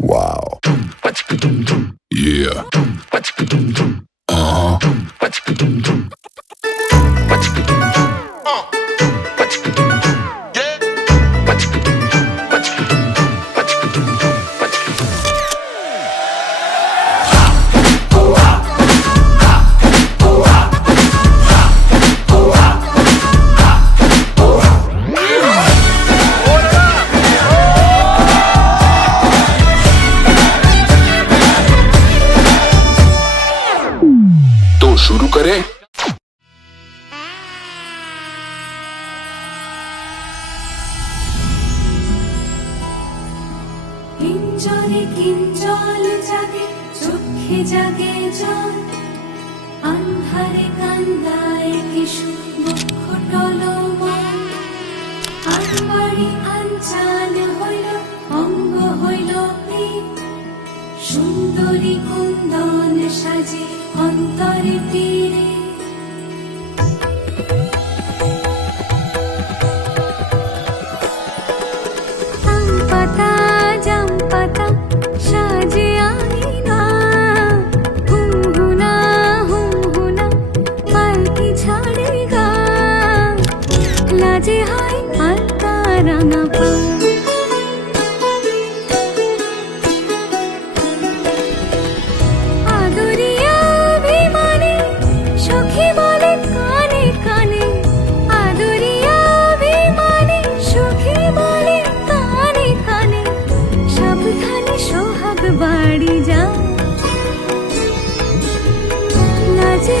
Wow. Yeah. Uh-huh. तो शुरू करें। কিঞ্জলে কিঞ্জল জাগে চোখে জাগে জল আন্ধারে কান্দায় কিশু মুখ টলমল আনবাড়ি আনচান হইল অঙ্গ হইল প্রিয় সুন্দরী কুন্দন সাজে অন্তরে তীরে বাড়ি যা লাজে